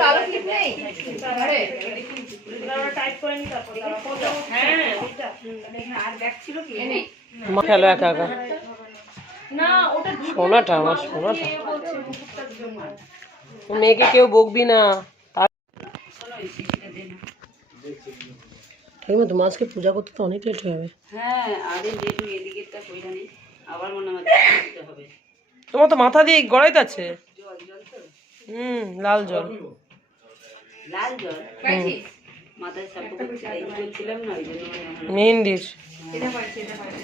কালো ক্লিপ নেই করে হ্যাঁ আর কি খেলো একা একা। সোনাটা, আমার সোনাটা। মেয়েকে কেউ বকবি না। ঠাকুমা পূজা করতে তো অনেক লেট হবে তোমার তো মাথা দিয়ে গড়াইতে আছে। হুম, লাল জল। লাল জল? পাইছিস মাথায় শ্যাম্পু করছি এই বলছিলাম না ওই জন্য হয় মেহেন্দির। এটা পাইছি এটা পাইছি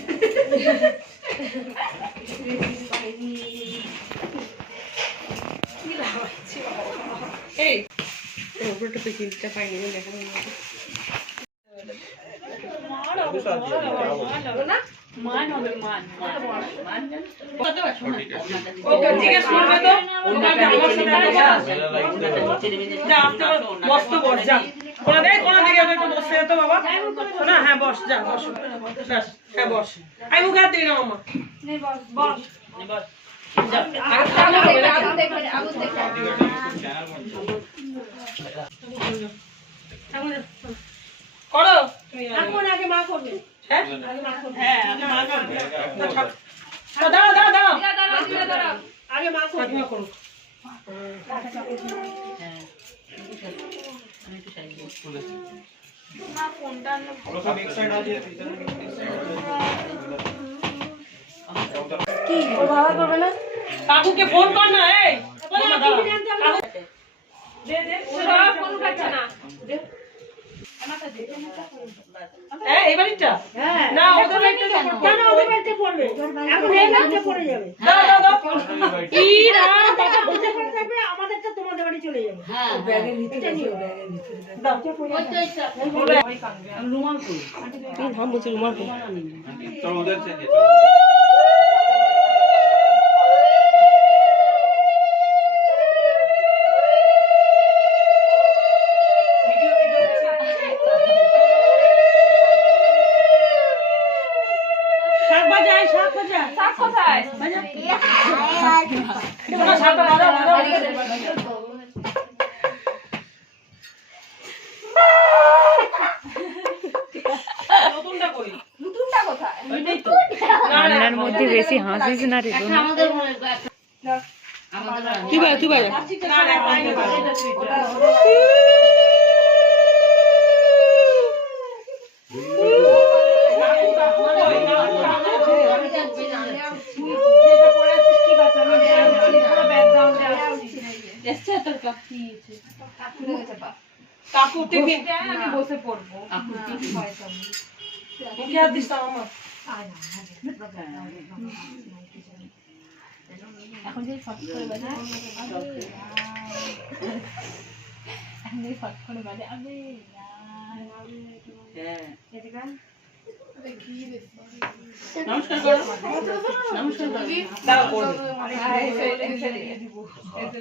এই। ওপরটা তো চিন্তা পাইনি দেখানো হ্যাঁ বস যা বস। হ্যাঁ বস। আই মুখ হাত দিই না মামা বস। বস। করো। এখন আগে মা করবে। হ্যাঁ? আগে মা করবে। হ্যাঁ আমি মা করব। দাঁড়াও দাঁড়াও দাঁড়াও। দাঁড়াও দাঁড়াও। আগে মা করবে। ফাতিমা করো কি? ও বাবা করবে না? কাকুকে ফোন কর না এই। মামা দাঁড়াও। কাকু- দে দে ফোন উঠাচ্ছে না। আমাদেরটা তোমাদের বাড়ি চলে যাবে। হ্যাঁ রুমাল কই তুমি ভাব বলছি রুমাল শাক বাজায়। শাক কোথায়? বাজাও, বাজাও। রান্নার মধ্যে বেশি হাসিস না রে তুই বাজা, তুই বাজা। না এসছে তোর কাকি কাকু টিফিন আমি বসে পড়ব। মুখে হাত দিস না, এখন যে ফট করে বাজে এখন যে ফট করে বাজে আবে হ্যাঁ। নমস্কার করো। নমস্কার। আমি প্রণাম করবে এই এই এটা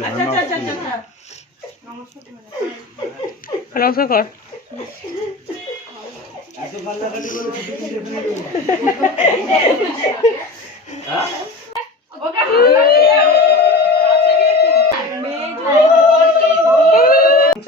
আচ্ছা আচ্ছা আচ্ছা আচ্ছা। নমস্কার কর। ভুলু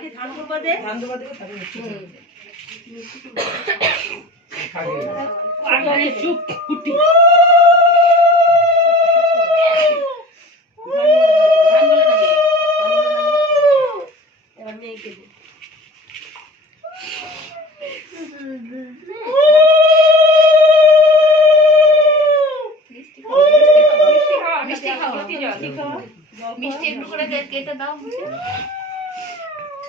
আগে ধান করবা দে ধান দেবা দে আগে চুপ কুটি। মিষ্টি একটু করে কেটে দাও।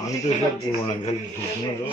আমি তো সব করব না। খালি শুকনো জল।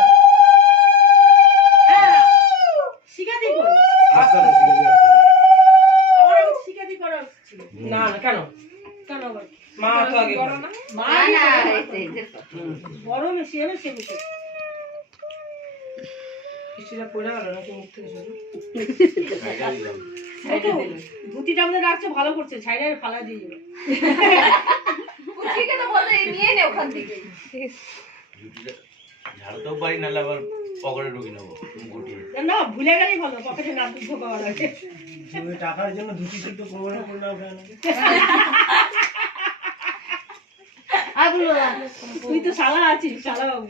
বৃষ্টিটা পড়ে গেল নাকি মুখ থেকে শুধু ধুতিটা আমাদের রাখছে ভালো করছে ছাইড়া ফালা দিয়ে যাবে ঠিক আছে বলে নিয়ে নে ওখান থেকে। ঝাড়তেও পারি নাহলে আবার পকেটে ঢুকি নেব গুটিয়ে না ভুলে গেলেই ভালো পকেটে না দুধ টাকার জন্য ধুতি শুদ্ধ করব না করলে হবে না তুই তো সালা আছিস সালা বাবু।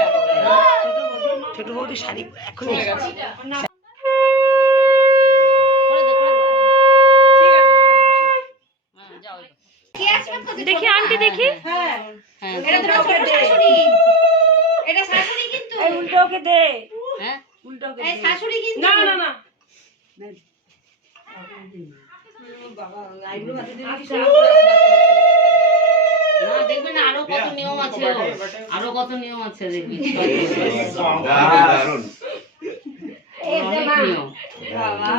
ছোট বৌদি শাড়ি এখনই দেখি আন্টি দেখি। উল্টোকে দে। উল্টোকে না না না বাবা দেখবেন আরও কত নিয়ম আছে আরও কত নিয়ম আছে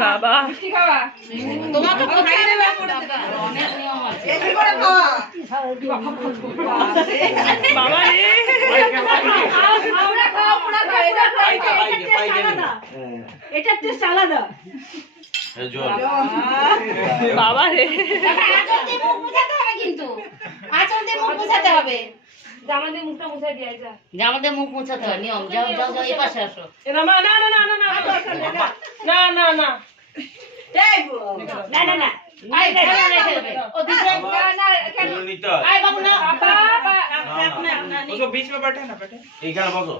বাবা। আলাদা বাবা। রে। কিন্তু। আচল দিয়ে মুখ মুছাতে হবে জামা মুখটা মুছে দেয়া যায় জামা মুখ মুছাতে হয় নিয়ম যাও যাও যাও এই পাশে আসো না না না না না না না না না এই না না না এইখানে বসো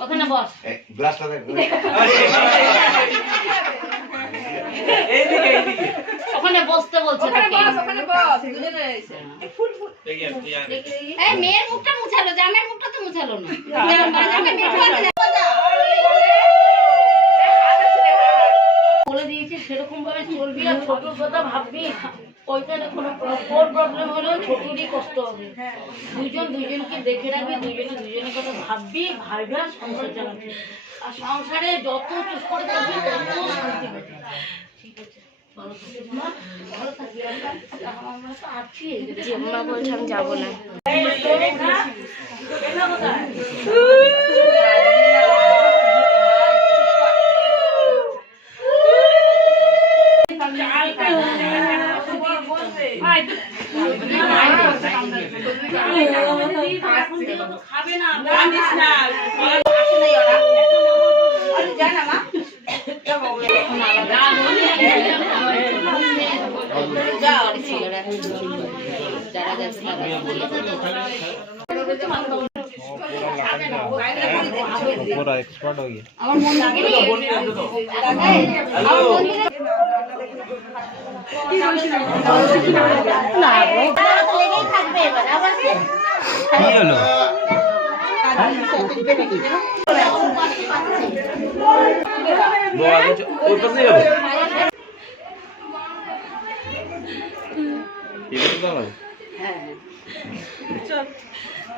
ওখানে বস গ্লাসটা দেখ এইদিকে এইদিকে ওখানে বসতে বলছে তোকে। এই মেয়ের মুখটা মুছালো জামের মুখটা তো মুছালো না। জামে আছে বলে দিয়েছি সেরকম ভাবে চলবি আর ছোটর কথা ভাববি ওইখানে কোনো কোর প্রবলেম হলেও ছোটরই কষ্ট হবে। দুজন দুজনকে দেখে রাখবি দুজনে দুজনের কথা ভাববি ভাইবা সংসার চালাবি। আর সংসারে যত চুপ করে থাকবি তত শান্তি পাবি। আছে ভালো থাকিস মা, ভালো থাকবি আমরা আমরা তো আছি বলছে আমি যাব না पूरा एक्सपर्ट हो गया আমার মন্দিরে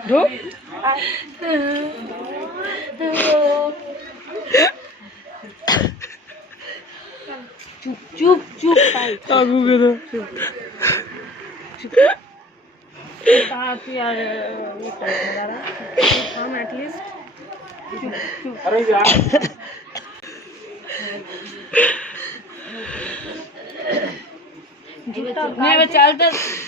আমার মন্দিরে না লেগেই থাকবে এবার আবার কি হলো ও আগে চ- ওই পাশে যাবে এটা তো দাঁড়াও ঢোক চুপ চুপ কাকু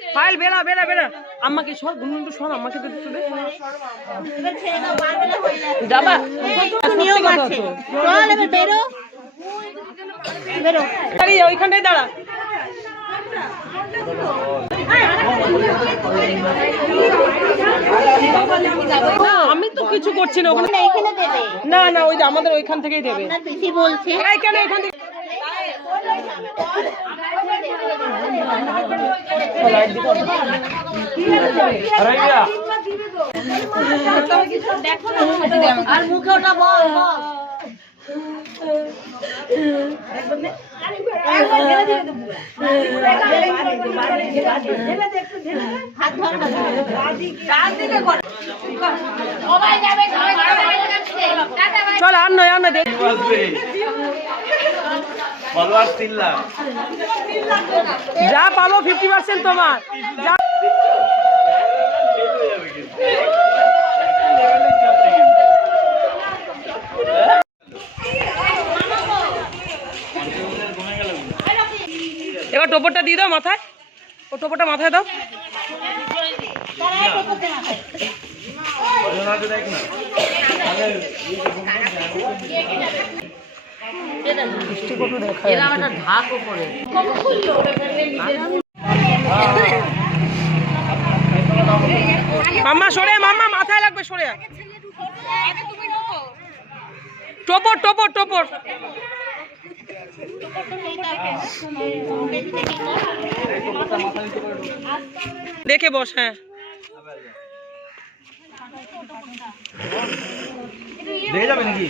ফাইল বেড়া বেড়া বেড়া। আম্মাকে সর গুনু একটু সর আম্মাকে তো একটু যাবা। নিয়ম আছে। চল এবার বেরো। বেরো। দাঁড়িয়ে ওইখানটায় দাঁড়া। আমি তো কিছু করছি না। ওখানে না না ওই যে আমাদের ওইখান থেকেই দেবে। বলছে। এখান থেকে? আর মুখে ওটা বল। চল আর নয় আর নয় ফলোয়ার তিন লাখ যা পালো ফিফটি পার্সেন্ট তোমার। যা এবার টোপরটা দিয়ে দাও মাথায়। ও টোপরটা মাথায় দাও। দেখ না। একটা ঢাক মাম্মা সরে মাম্মা মাথায় লাগবে সরে। টোপর টোপর টোপর। দেখে বস হ্যাঁ। দেখে যাবে নাকি?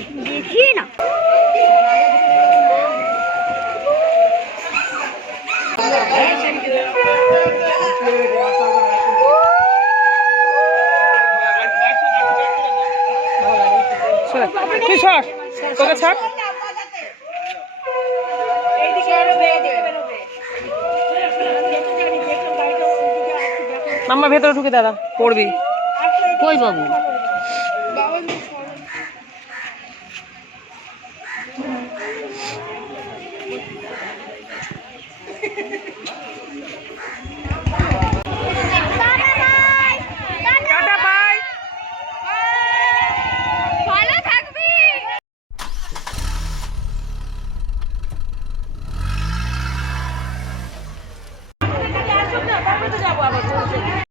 সরে সর। তোকে ছাড়। আমার ভেতরে ঢুকে দাদা পড়বি। কই বাবু